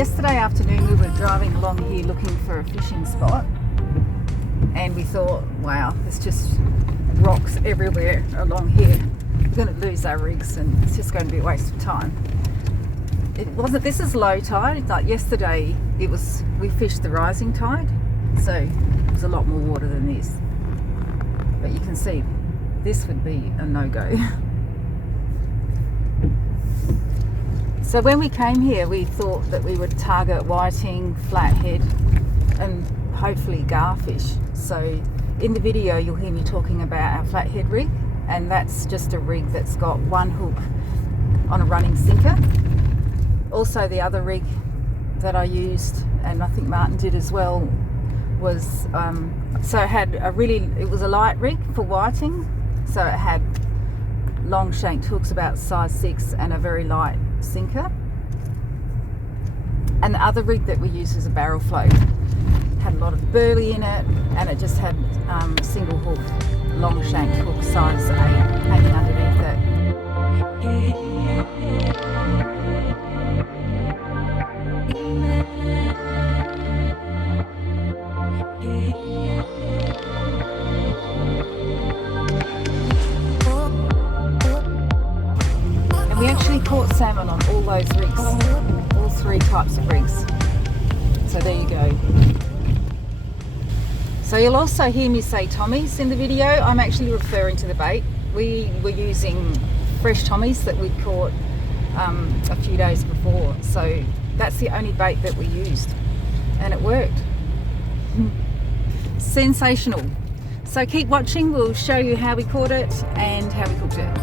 yesterday afternoon we were driving along here looking for a fishing spot, and we thought, wow, there's just rocks everywhere along here. We're going to lose our rigs and it's just going to be a waste of time. It wasn't. This is low tide. Like yesterday, we fished the rising tide, so it was a lot more water than this. But you can see this would be a no-go. So when we came here, we thought that we would target whiting, flathead, and hopefully garfish. So in the video, you'll hear me talking about our flathead rig, and that's just a rig that's got one hook on a running sinker. Also, the other rig that I used, and I think Martin did as well, was so it was a light rig for whiting, so it had long shanked hooks about size 6 and a very light sinker. And the other rig that we used is a barrel float. Had a lot of burley in it, and it just had single hook, long shanked hook size 8 hanging underneath it. And we actually caught salmon on all those rigs, all 3 types of rigs. So there you go. So you'll also hear me say tommies in the video. I'm actually referring to the bait. We were using fresh tommies that we'd caught a few days before. So that's the only bait that we used, and it worked. Sensational. So keep watching. We'll show you how we caught it and how we cooked it.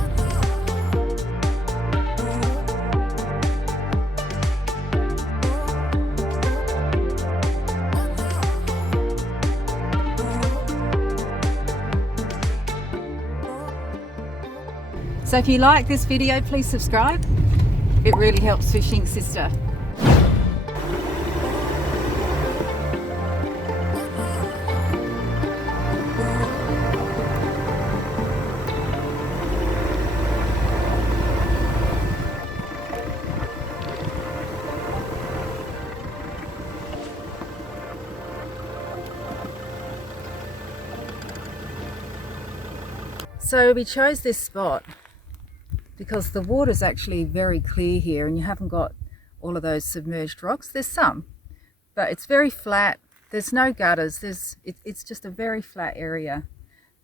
So if you like this video, please subscribe. It really helps Fishing Sister. So we chose this spot because the water's actually very clear here and you haven't got all of those submerged rocks. There's some, but it's very flat. There's no gutters. It's just a very flat area.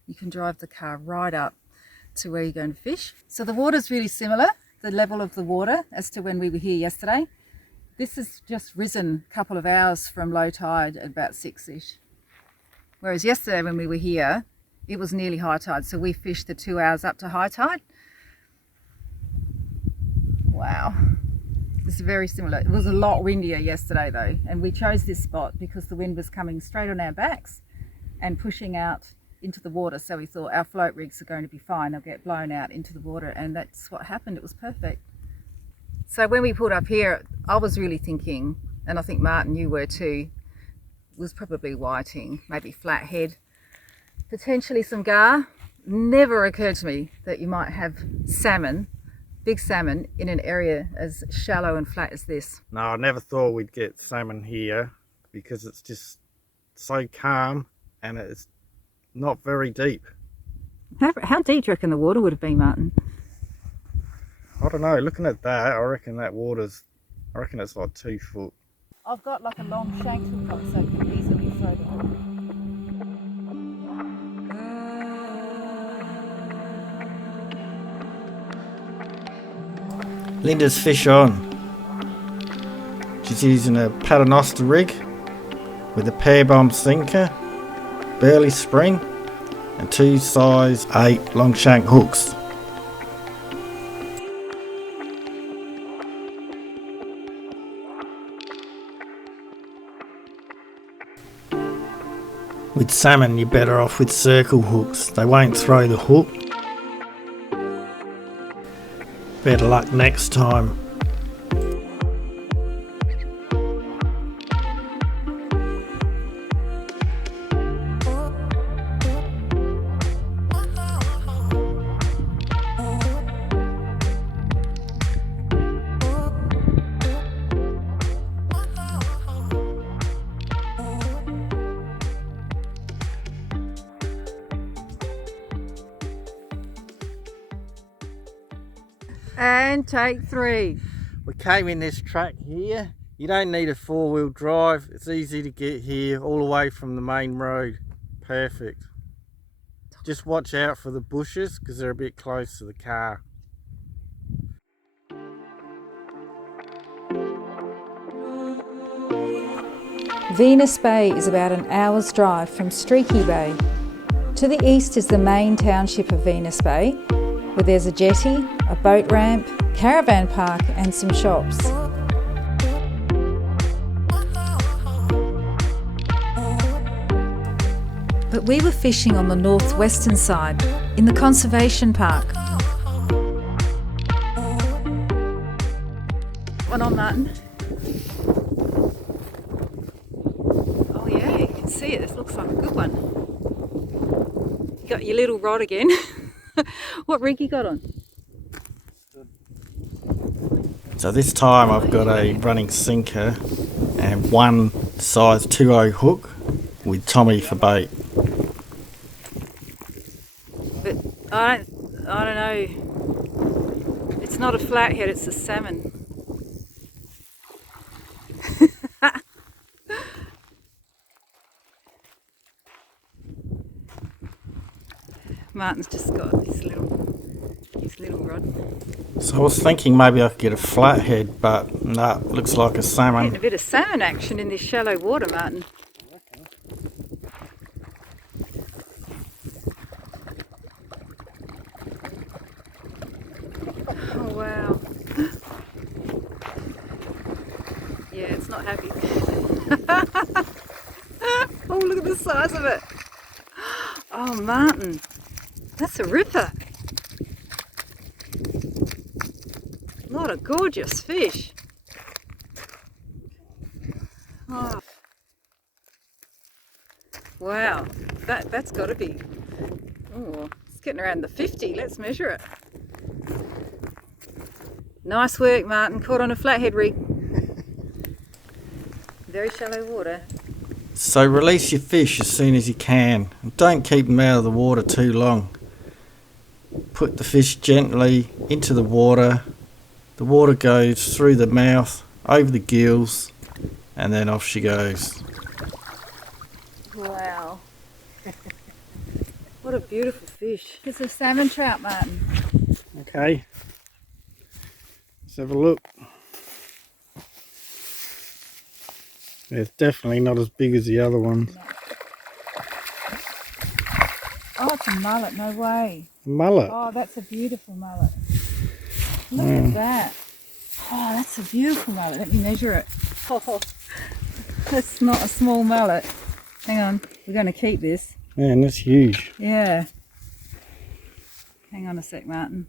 You can drive the car right up to where you're going to fish. So the water's really similar, the level of the water, as to when we were here yesterday. This has just risen a couple of hours from low tide at about 6-ish. Whereas yesterday when we were here, it was nearly high tide, so we fished the 2 hours up to high tide. Wow, it's very similar. It was a lot windier yesterday though, and we chose this spot because the wind was coming straight on our backs and pushing out into the water, so we thought our float rigs are going to be fine. They'll get blown out into the water, and that's what happened. It was perfect. So when we pulled up here, I was really thinking, and I think Martin, you were too, was probably whiting, maybe flathead, potentially some gar. Never occurred to me that you might have salmon, big salmon, in an area as shallow and flat as this. No, I never thought we'd get salmon here because it's just so calm and it's not very deep. How deep do you reckon the water would have been, Martin? I don't know, looking at that, I reckon it's like 2 foot. I've got like a long shank hook on, so I can easily throw the hook. Linda's fish on. She's using a Paternoster rig with a pear bomb sinker, burley spring, and 2 size 8 long shank hooks. With salmon, you're better off with circle hooks. They won't throw the hook. Better luck next time. And take 3. We came in this track here. You don't need a 4-wheel drive. It's easy to get here all the way from the main road. Perfect. Just watch out for the bushes because they're a bit close to the car. Venus Bay is about an hour's drive from Streaky Bay. To the east is the main township of Venus Bay, where there's a jetty, a boat ramp, caravan park and some shops. But we were fishing on the northwestern side, in the conservation park. One on, Martin. Oh yeah, you can see it. This looks like a good one. You got your little rod again. What rig you got on? So this time I've got a running sinker and one size 2.0 hook with Tommy for bait. But I don't know. It's not a flathead, it's a salmon. Martin's just got his little rod. So I was thinking maybe I could get a flathead, but nah, looks like a salmon. Getting a bit of salmon action in this shallow water, Martin. Oh wow. Yeah, it's not happy. Oh, look at the size of it. Oh, Martin, that's a ripper. What a gorgeous fish. Oh. Wow, that's got to be, oh, it's getting around the 50. Let's measure it. Nice work, Martin. Caught on a flathead rig. Very shallow water. So release your fish as soon as you can. Don't keep them out of the water too long. Put the fish gently into the water. The water goes through the mouth, over the gills, and then off she goes. Wow. What a beautiful fish. It's a salmon trout, Martin. Okay. Let's have a look. It's definitely not as big as the other one. No. Oh, it's a mullet, no way. Mullet. Oh, that's a beautiful mullet. Look at that. Oh, that's a beautiful mullet. Let me measure it. Oh, that's not a small mullet. Hang on, we're going to keep this. Man, that's huge. Yeah. Hang on a sec, Martin.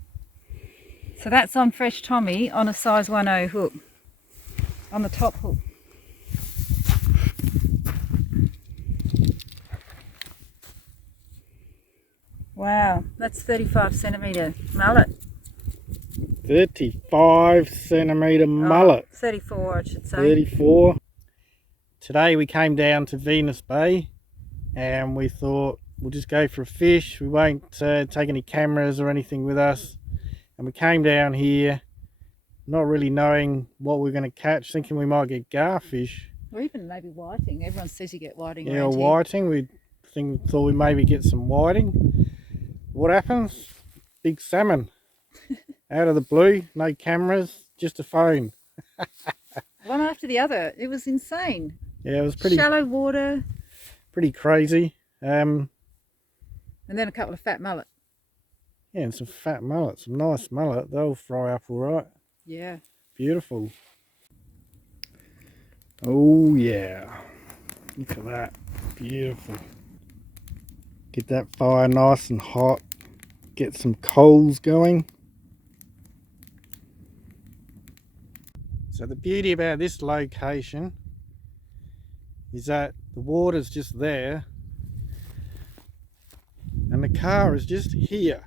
So that's on Fresh Tommy on a size 1.0 hook. On the top hook. Wow, that's 35 centimetre mullet. 35 centimetre mullet. 34 I should say. 34. Today we came down to Venus Bay and we thought we'll just go for a fish. We won't take any cameras or anything with us. And we came down here not really knowing what we're going to catch, thinking we might get garfish. Or even maybe whiting. Everyone says you get whiting. Yeah, around here. whiting. We thought we maybe get some whiting. What happens? Big salmon. Out of the blue, no cameras, just a phone. One after the other. It was insane. Yeah, it was pretty shallow water. Pretty crazy. And then a couple of fat mullet. Yeah, and some fat mullet, some nice mullet. They'll fry up all right. Yeah. Beautiful. Oh yeah. Look at that. Beautiful. Get that fire nice and hot. Get some coals going. So the beauty about this location is that the water's just there and the car is just here.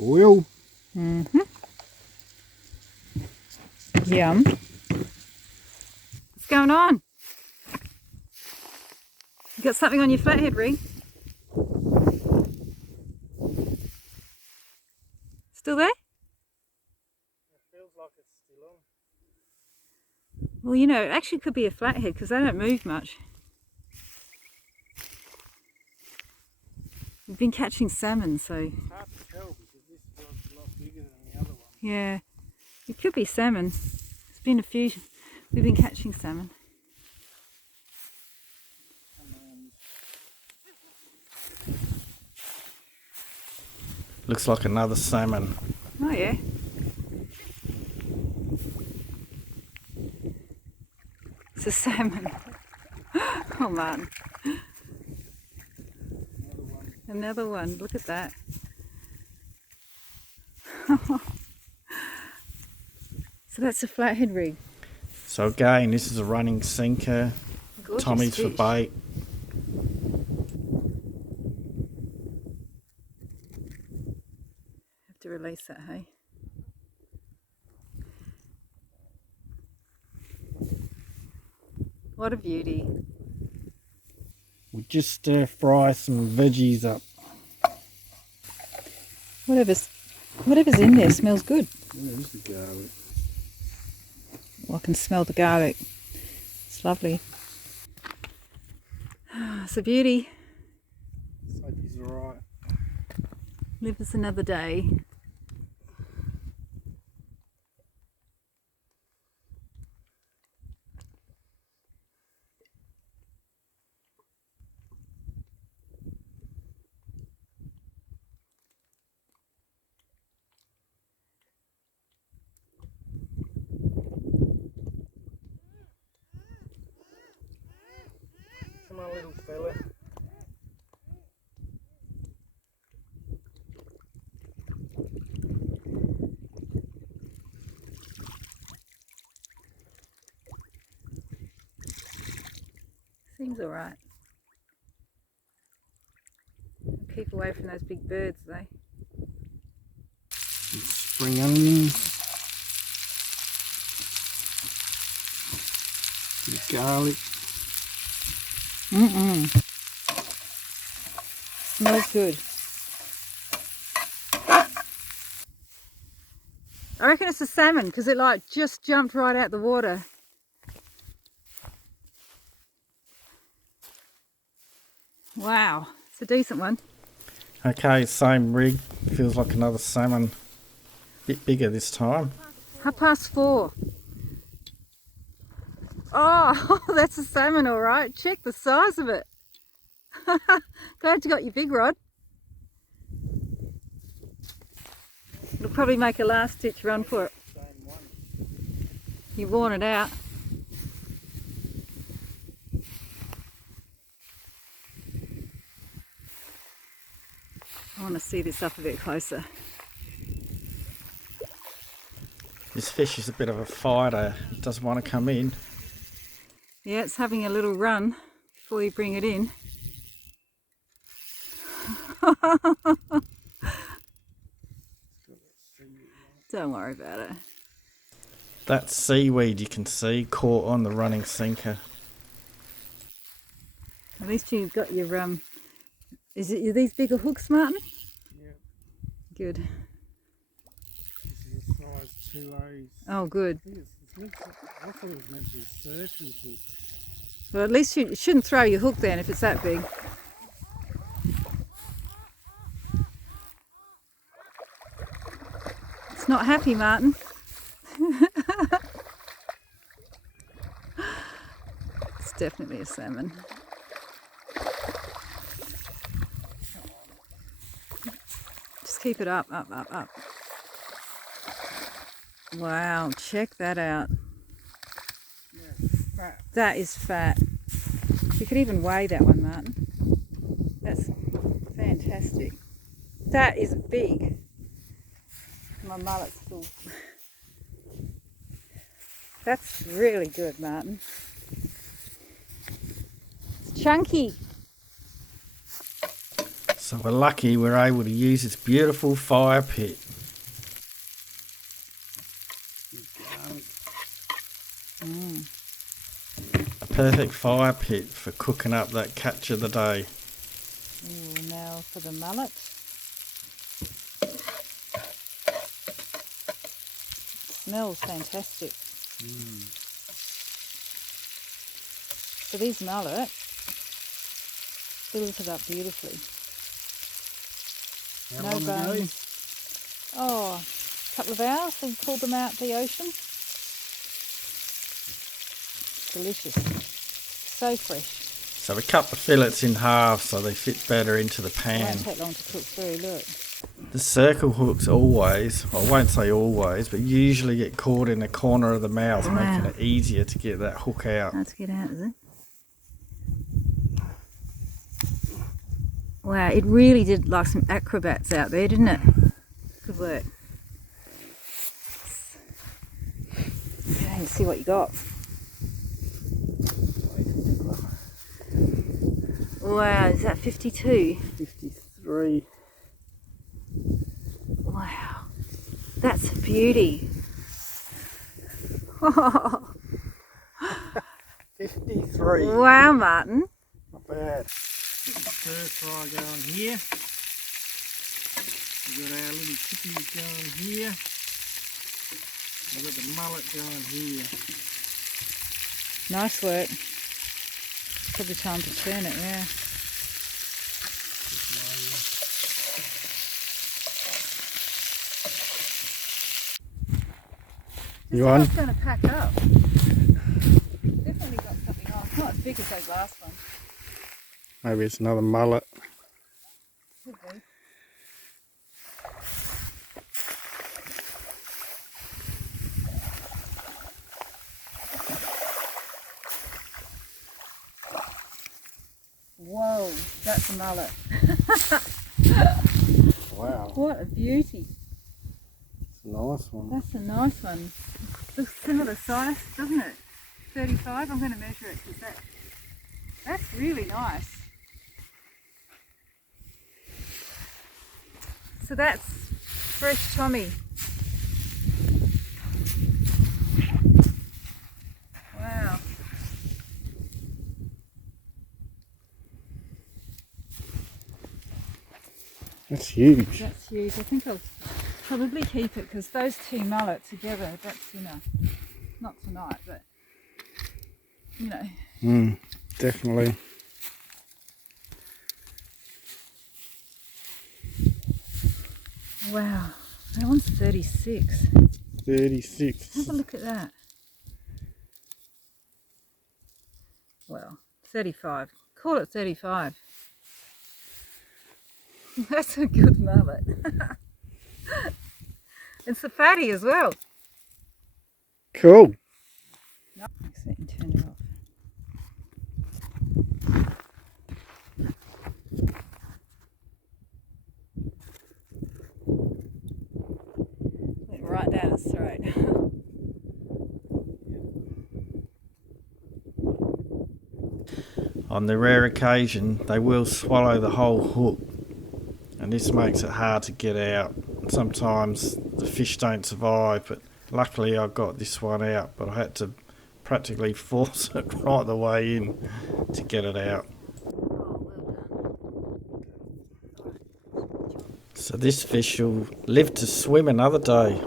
Oil. Yum. What's going on? You got something on your flathead rig? Still there? It feels like it's still on. Well, you know, it actually could be a flathead because they don't move much. We've been catching salmon, so... It's hard to tell because this rod's a lot bigger than the other one. Yeah, it could be salmon. It's been a few... We've been catching salmon. Looks like another salmon. Oh yeah. It's a salmon. Oh man. Another one. Look at that. So that's a flathead rig. So again, this is a running sinker. Gorgeous Tommy's for fish. bait. Have to release that, hey? What a beauty. We just stir fry some veggies up. Whatever's in there smells good. Yeah, this is garlic. Well, I can smell the garlic. It's lovely. It's a beauty. Soapy's alright. Live as another day. Come on, little fella. Seems alright. Keep away from those big birds though. Spring onion. Bit of garlic. Smells good. I reckon it's a salmon because it like just jumped right out the water. Wow, it's a decent one. Okay, same rig. Feels like another salmon. Bit bigger this time. 4:30. Oh, that's a salmon, all right. Check the size of it. Glad you got your big rod. It'll probably make a last ditch run for it. You've worn it out. I want to see this up a bit closer. This fish is a bit of a fighter. It doesn't want to come in. Yeah, it's having a little run before you bring it in. Don't worry about it. That seaweed you can see caught on the running sinker. At least you've got your are these bigger hooks, Martin? Yeah. Good. This is a size 2As. Oh, good. I thought it was meant to be a surfing hook. Well, at least you shouldn't throw your hook then if it's that big. It's not happy, Martin. It's definitely a salmon. Just keep it up, up, up, up. Wow, check that out. Yeah, fat. That is fat. You could even weigh that one, Martin. That's fantastic. That is big. My mullet's full. That's really good, Martin. It's chunky. So we're lucky we're able to use this beautiful fire pit. perfect fire pit for cooking up that catch of the day. Ooh, now for the mullet. Smells fantastic. So these mullet fills it up beautifully. How No long ago? bones. Oh, a couple of hours and pulled them out the ocean. Delicious. So fresh. So we cut the fillets in half so they fit better into the It pan. won't take long to cook through, look. The circle hooks always, I won't say always, but usually get caught in the corner of the mouth, Wow. making it easier to get that hook out. Hard to get out, is it? Wow, it really did like some acrobats out there, didn't it? Good work. Okay, let's see what you got. Wow, is that 52? 53. Wow, that's a beauty. 53. Wow, Martin. Not bad. Get the stir fry going here. We've got our little chippies going here. We've got the mullet going here. Nice work. Probably time to turn it, yeah. You on? It's going to pack up. Definitely got something on. It's not as big as those last ones. Maybe it's another mullet. Could be. Whoa, that's a mullet. Wow, What a beauty. it's a nice one. That's a nice one. Looks similar size, doesn't it? 35. I'm going to measure it because that's really nice. So that's fresh Tommy. Wow. That's huge. That's huge. I think I'll probably keep it because those two mullet together, that's dinner. Not tonight, but you know. Definitely. Wow, that one's 36. 36. Have a look at that. Well, 35. Call it 35. That's a good mullet. It's a fatty as well. Cool. Excellent, you turn it off. Went right down its throat. On the rare occasion, they will swallow the whole hook, and this makes it hard to get out. Sometimes the fish don't survive, but luckily I got this one out, but I had to practically force it right the way in to get it out. Oh, well done. So this fish will live to swim another day.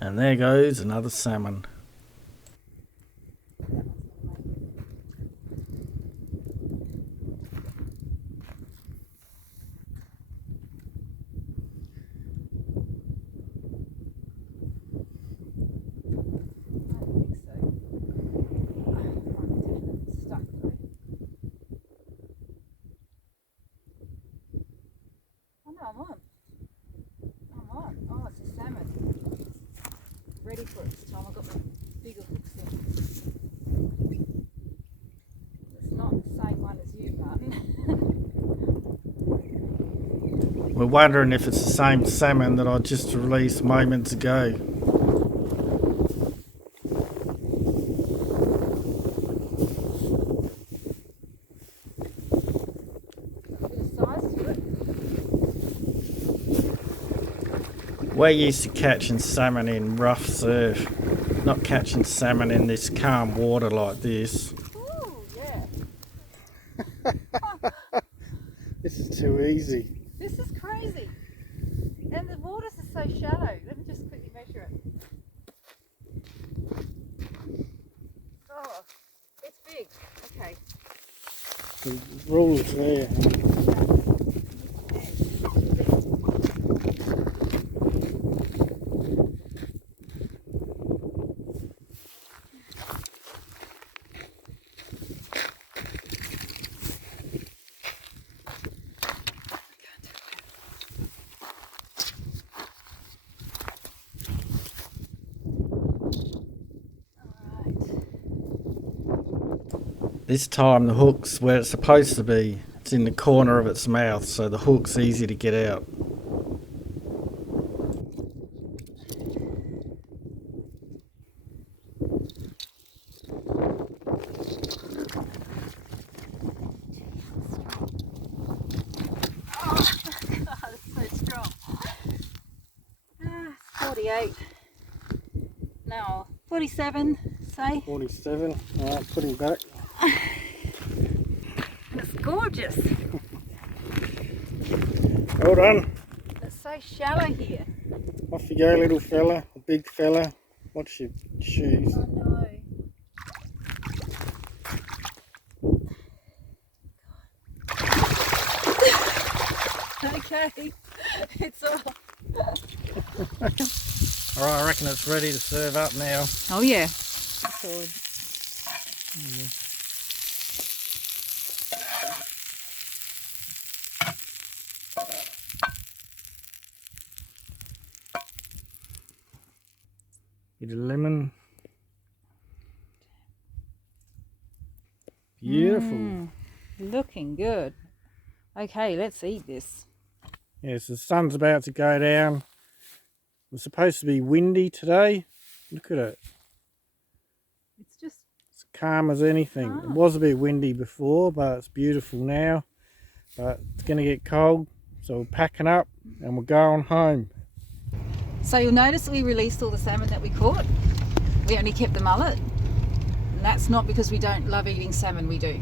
And there goes another salmon. Oh, it's a salmon. Ready for it this time. I've got my bigger hooks in. It's not the same one as you, Martin. We're wondering if it's the same salmon that I just released moments ago. Bit of size to it. We're used to catching salmon in rough surf, not catching salmon in this calm water like this. Ooh, yeah. This is too easy. This is crazy. And the waters are so shallow. Let me just quickly measure it. Oh, it's big. Okay. The ruler's there. This time the hook's where it's supposed to be. It's in the corner of its mouth, so the hook's easy to get out. Oh, God, it's so strong. 48. No, 47, say. 47. Alright, put him back. It's gorgeous. Well done. It's so shallow here. Off you go, little fella, or big fella. Watch your shoes. Oh no. Okay, it's off. Alright, I reckon it's ready to serve up now. Oh yeah. Bit of lemon. Beautiful. Looking good. Okay, let's eat this. Yes, the sun's about to go down. It's supposed to be windy today. Look at it. It's just It's calm as anything. It was a bit windy before, but it's beautiful now. But it's going to get cold, so we're packing up and we're going home. So you'll notice that we released all the salmon that we caught. We only kept the mullet. And that's not because we don't love eating salmon, we do.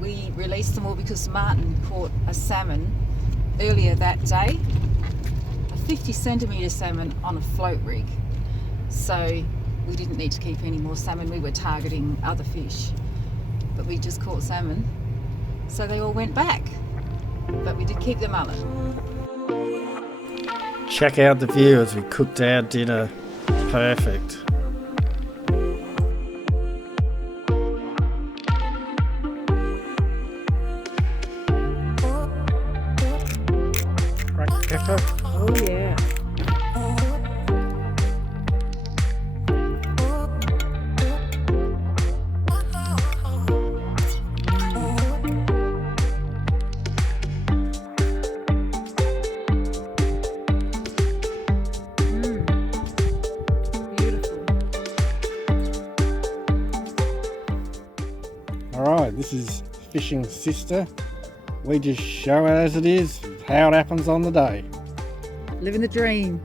We released them all because Martin caught a salmon earlier that day. A 50 centimetre salmon on a float rig. So we didn't need to keep any more salmon. We were targeting other fish. But we just caught salmon. So they all went back. But we did keep the mullet. Check out the view as we cooked our dinner. It's perfect. Cracked pepper. Oh yeah. Alright, this is Fishing Sister. We just show it as it is, how it happens on the day. Living the dream.